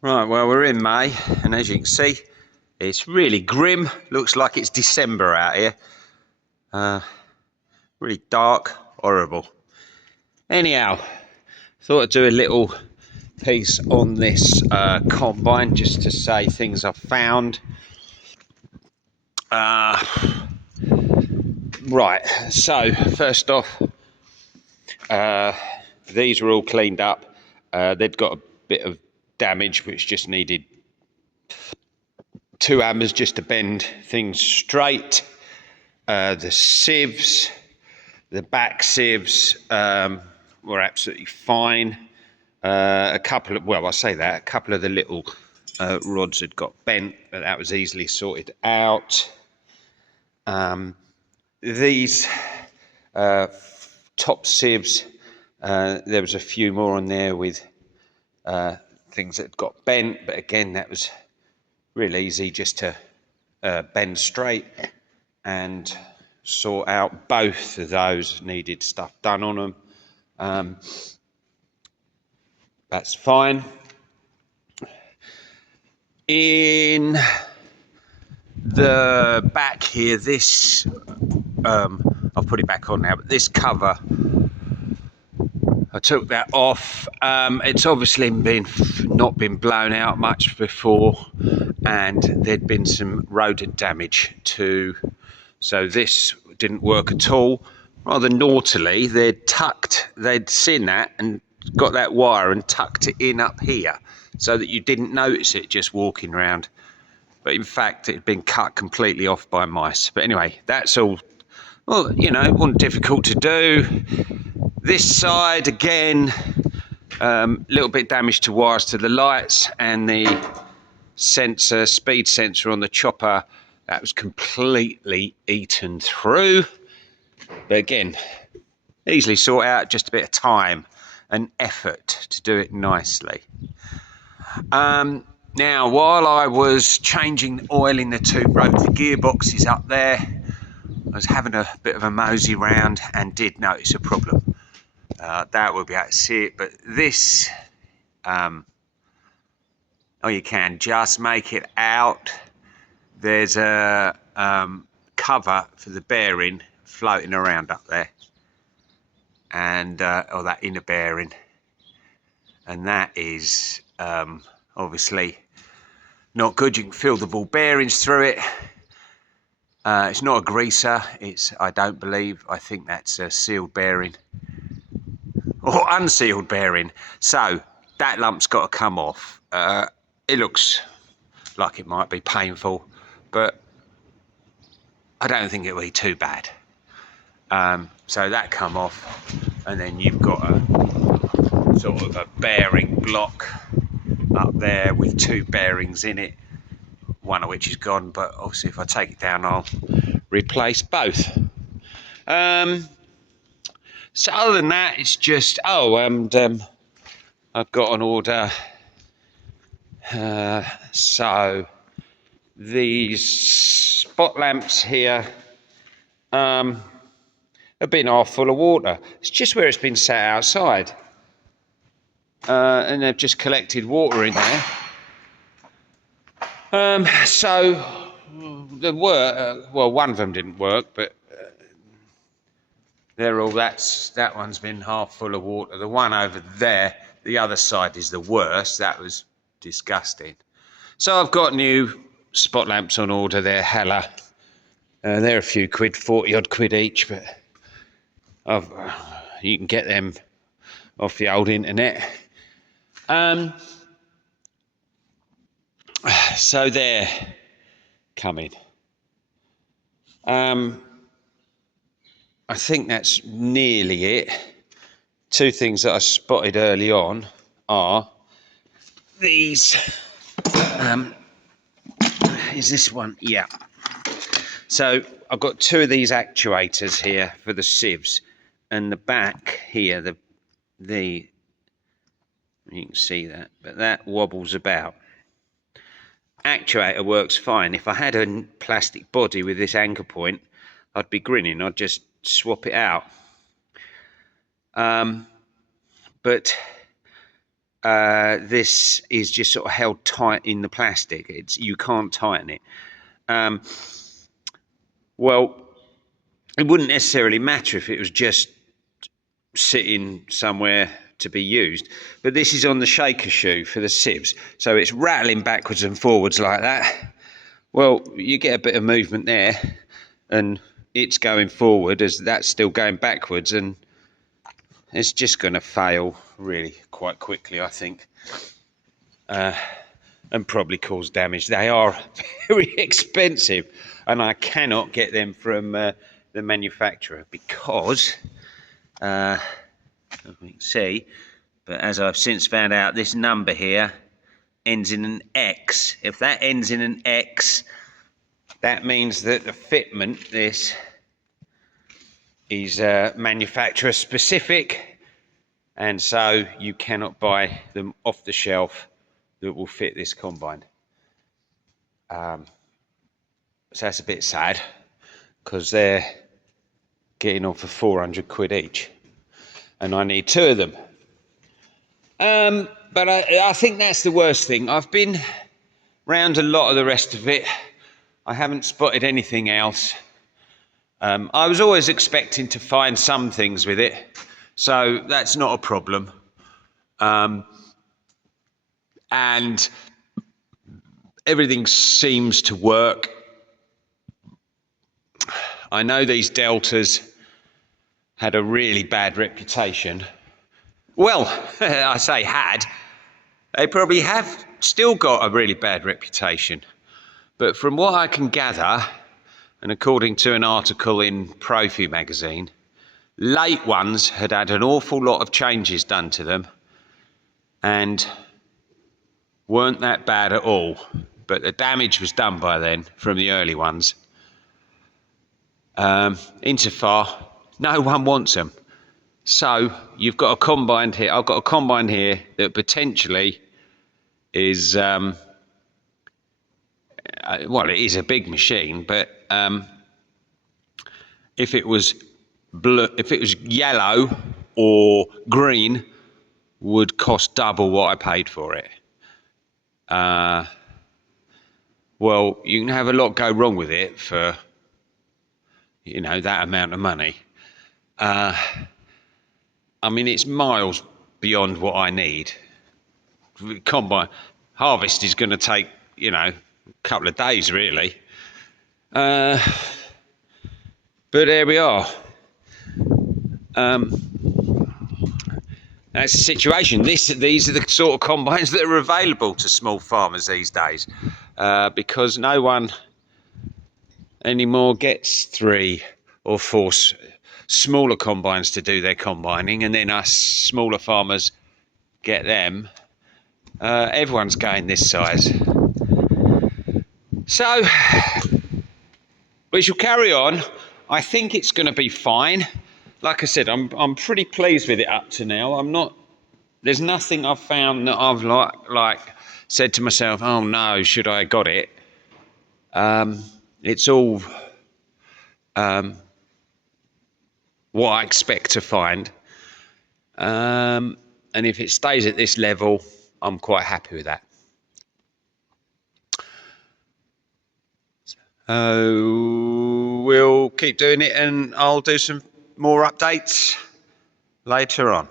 Right, well, we're in May, and as you can see, it's really grim. Looks like it's December out here. Really dark, horrible. Anyhow, thought I'd do a little piece on this combine just to say things I've found. Right, so first off, these were all cleaned up. They'd got a bit of damage which just needed 2 hammers just to bend things straight. The sieves, the back sieves were absolutely fine. A couple of, well, I say that, a couple of the little rods had got bent, but that was easily sorted out. These top sieves, there was a few more on there with things that got bent, but again, that was real easy just to bend straight and sort out. Both of those needed stuff done on them. That's fine. In the back here, this I'll put it back on now, but this cover, I took that off. It's obviously not been blown out much before, and there'd been some rodent damage too, so this didn't work at all. Rather naughtily, they'd seen that and got that wire and tucked it in up here so that you didn't notice it just walking around. But in fact, it had been cut completely off by mice. But anyway, that's all, well, you know, it wasn't difficult to do. This side, again, little bit damage to wires to the lights, and the sensor, speed sensor on the chopper, that was completely eaten through. But again, easily sort out, just a bit of time and effort to do it nicely. Now, while I was changing the oil in the two rotary gearboxes up there, I was having a bit of a mosey round and did notice a problem. That will be able to see it, but this, oh, you can just make it out. There's a cover for the bearing floating around up there, and or that inner bearing, and that is obviously not good. You can feel the ball bearings through it. It's not a greaser. It's, I don't believe, I think that's a sealed bearing or unsealed bearing. So that lump's got to come off. It looks like it might be painful, but I don't think it'll be too bad. So that come off, and then you've got a sort of a bearing block up there with two bearings in it, one of which is gone, but obviously if I take it down I'll replace both. So other than that, it's just, oh, and I've got an order, so these spot lamps here have been half full of water. It's just where it's been sat outside, and they've just collected water in there. So the well, one of them didn't work, but they're all, that one's been half full of water. The one over there, the other side, is the worst. That was disgusting. So I've got new spot lamps on order. They're Hella. They're a few quid, 40 odd quid each, but you can get them off the old internet. So they're coming. I think that's nearly it. Two things that I spotted early on are these. Is this one? Yeah. So I've got two of these actuators here for the sieves, and the back here, the you can see that, but that wobbles about. Actuator works fine. If I had a plastic body with this anchor point, I'd be grinning. I'd just swap it out. But this is just sort of held tight in the plastic. You can't tighten it. Well, it wouldn't necessarily matter if it was just sitting somewhere to be used, but this is on the shaker shoe for the sieves, so it's rattling backwards and forwards like that. Well, you get a bit of movement there, and it's going forward as that's still going backwards, and it's just going to fail really quite quickly, I think, and probably cause damage. They are very expensive, and I cannot get them from the manufacturer because as we can see, but as I've since found out, this number here ends in an X. If that ends in an X, that means that the fitment, this, is manufacturer specific, and so you cannot buy them off the shelf that will fit this combine. So that's a bit sad, because they're getting on for 400 quid each, and I need 2 of them. But I think that's the worst thing. I've been round a lot of the rest of it. I haven't spotted anything else. I was always expecting to find some things with it, so that's not a problem. And everything seems to work. I know these Deltas had a really bad reputation. Well, I say had. They probably have still got a really bad reputation. But from what I can gather, and according to an article in Profi magazine, late ones had an awful lot of changes done to them and weren't that bad at all. But the damage was done by then from the early ones. Insofar, no one wants them. So you've got a combine here. I've got a combine here that potentially is, well, it is a big machine, but if it was yellow or green, would cost double what I paid for it. Well, you can have a lot go wrong with it for, that amount of money. I mean, it's miles beyond what I need. Combine harvest is going to take, a couple of days, really. But there we are. That's the situation. These are the sort of combines that are available to small farmers these days, because no one anymore gets 3 or 4 smaller combines to do their combining, and then us smaller farmers get them. Everyone's going this size. So we shall carry on. I think it's going to be fine. Like I said, I'm pretty pleased with it up to now. There's nothing I've found that I've like said to myself, oh no, should I have got it? It's all what I expect to find. And if it stays at this level, I'm quite happy with that. We'll keep doing it, and I'll do some more updates later on.